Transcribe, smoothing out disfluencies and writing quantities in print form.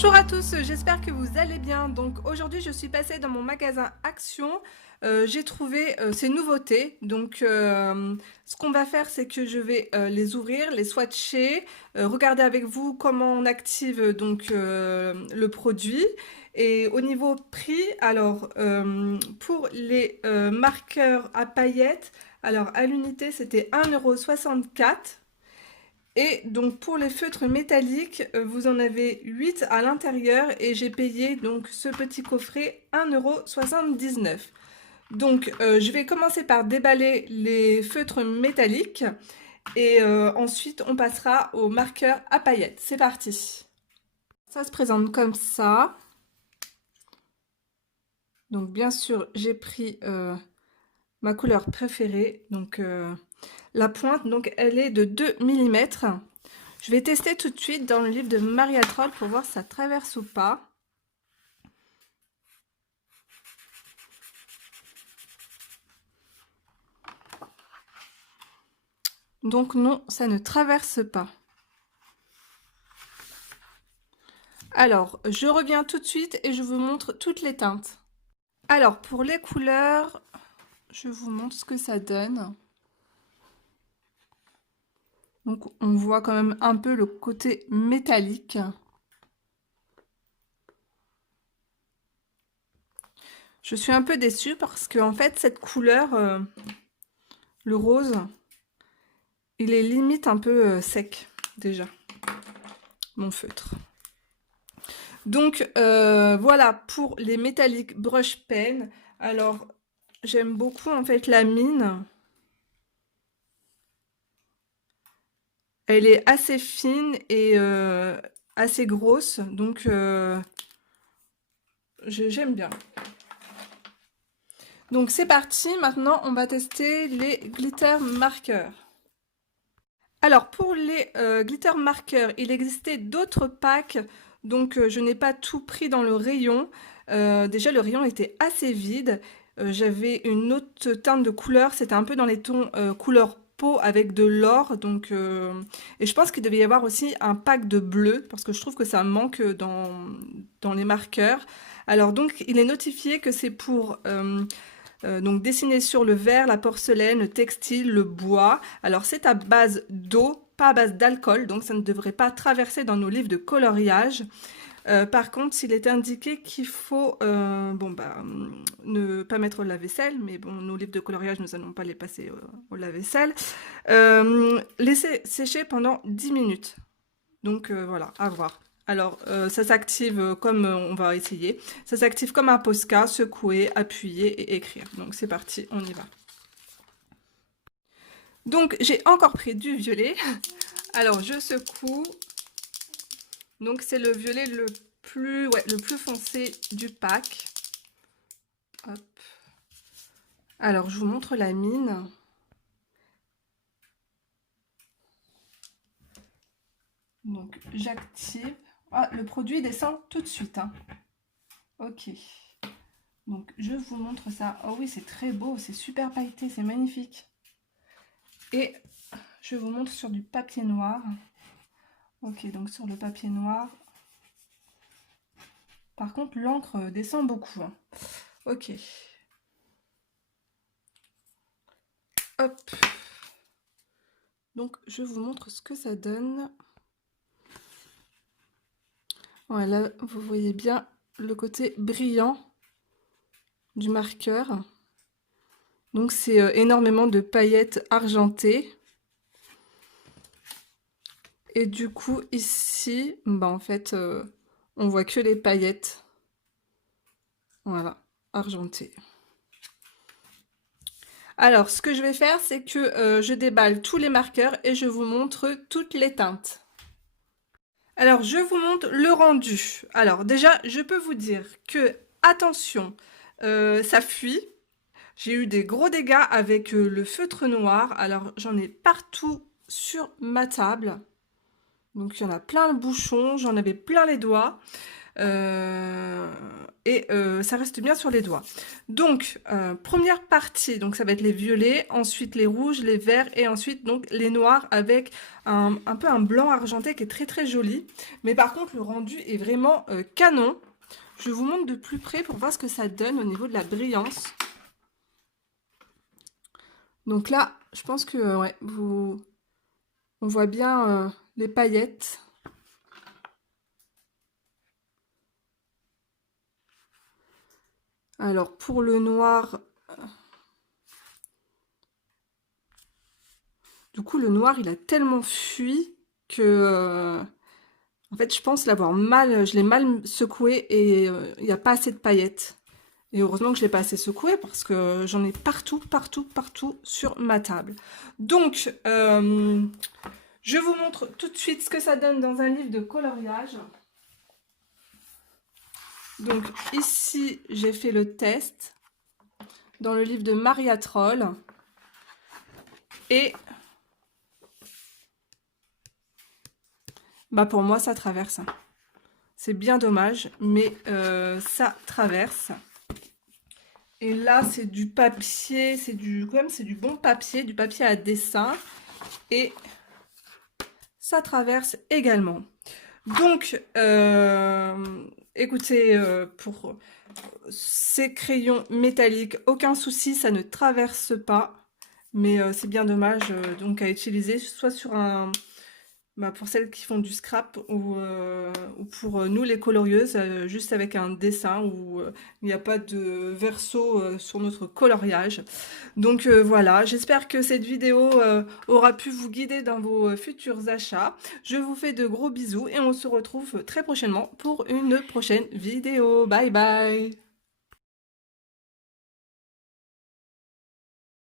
Bonjour à tous, j'espère que vous allez bien. Donc aujourd'hui je suis passée dans mon magasin Action. J'ai trouvé ces nouveautés. Donc ce qu'on va faire, c'est que je vais les ouvrir, les swatcher, regarder avec vous comment on active donc le produit. Et au niveau prix, alors pour les marqueurs à paillettes, alors à l'unité c'était 1,64 €. Et donc pour les feutres métalliques, vous en avez 8 à l'intérieur et j'ai payé donc ce petit coffret 1,79 €. Donc je vais commencer par déballer les feutres métalliques et ensuite on passera aux marqueurs à paillettes. C'est parti. Ça se présente comme ça. Donc bien sûr j'ai pris ma couleur préférée, donc la pointe, donc elle est de 2 mm. Je vais tester tout de suite dans le livre de Maria Troll pour voir si ça traverse ou pas. Donc non, ça ne traverse pas. Alors, je reviens tout de suite et je vous montre toutes les teintes. Alors, pour les couleurs, je vous montre ce que ça donne. Donc, on voit quand même un peu le côté métallique. Je suis un peu déçue parce que en fait, cette couleur, le rose, il est limite un peu sec déjà, mon feutre. Donc voilà pour les métalliques brush pen. Alors j'aime beaucoup en fait la mine. Elle est assez fine et assez grosse, donc j'aime bien. Donc c'est parti, maintenant on va tester les glitter marqueurs. Alors pour les glitter marqueurs, il existait d'autres packs, donc je n'ai pas tout pris dans le rayon. Déjà le rayon était assez vide. J'avais une autre teinte de couleur, c'était un peu dans les tons couleur peau avec de l'or. Donc et je pense qu'il devait y avoir aussi un pack de bleu, parce que je trouve que ça manque dans les marqueurs. Alors donc il est notifié que c'est pour donc dessiner sur le verre, la porcelaine, le textile, le bois. Alors c'est à base d'eau, pas à base d'alcool, donc ça ne devrait pas traverser dans nos livres de coloriage. Par contre, il est indiqué qu'il faut ne pas mettre au lave-vaisselle, mais bon, nos livres de coloriage, nous n'allons pas les passer au lave-vaisselle. Laisser sécher pendant 10 minutes. Donc voilà, à voir. Alors, ça s'active comme on va essayer. Ça s'active comme un Posca, secouer, appuyer et écrire. Donc c'est parti, on y va. Donc j'ai encore pris du violet. Alors je secoue. Donc c'est le violet le plus foncé du pack. Hop. Alors je vous montre la mine. Donc j'active. Ah, le produit descend tout de suite, hein. Ok. Donc je vous montre ça. Oh oui, c'est très beau, c'est super pailleté, c'est magnifique. Et je vous montre sur du papier noir. Ok, donc sur le papier noir. Par contre, l'encre descend beaucoup, hein. Ok. Hop. Donc je vous montre ce que ça donne. Voilà, vous voyez bien le côté brillant du marqueur. Donc c'est énormément de paillettes argentées. Et du coup ici, en fait, on voit que les paillettes. Voilà, argentées. Alors ce que je vais faire, c'est que je déballe tous les marqueurs et je vous montre toutes les teintes. Alors je vous montre le rendu. Alors déjà, je peux vous dire que, attention, ça fuit. J'ai eu des gros dégâts avec le feutre noir. Alors j'en ai partout sur ma table. Donc il y en a plein le bouchon, j'en avais plein les doigts. Ça reste bien sur les doigts. Donc, première partie, donc ça va être les violets, ensuite les rouges, les verts et ensuite donc les noirs avec un peu un blanc argenté qui est très très joli. Mais par contre, le rendu est vraiment canon. Je vous montre de plus près pour voir ce que ça donne au niveau de la brillance. Donc là, je pense que ouais, on voit bien les paillettes. Alors pour le noir, du coup le noir il a tellement fui que en fait je pense l'avoir mal, je l'ai mal secoué et il n'y a pas assez de paillettes. Et heureusement que je l'ai pas assez secoué parce que j'en ai partout, partout, partout sur ma table. Donc je vous montre tout de suite ce que ça donne dans un livre de coloriage. Donc ici, j'ai fait le test dans le livre de Maria Troll. Et bah pour moi, ça traverse. C'est bien dommage, mais ça traverse. Et là, c'est du papier, c'est du bon papier, du papier à dessin. Et ça traverse également. Donc, écoutez, pour ces crayons métalliques, aucun souci, ça ne traverse pas. Mais c'est bien dommage donc à utiliser soit sur un... Bah, pour celles qui font du scrap ou pour nous les colorieuses, juste avec un dessin où il n'y a pas de verso sur notre coloriage. Donc voilà, j'espère que cette vidéo aura pu vous guider dans vos futurs achats. Je vous fais de gros bisous et on se retrouve très prochainement pour une prochaine vidéo. Bye bye!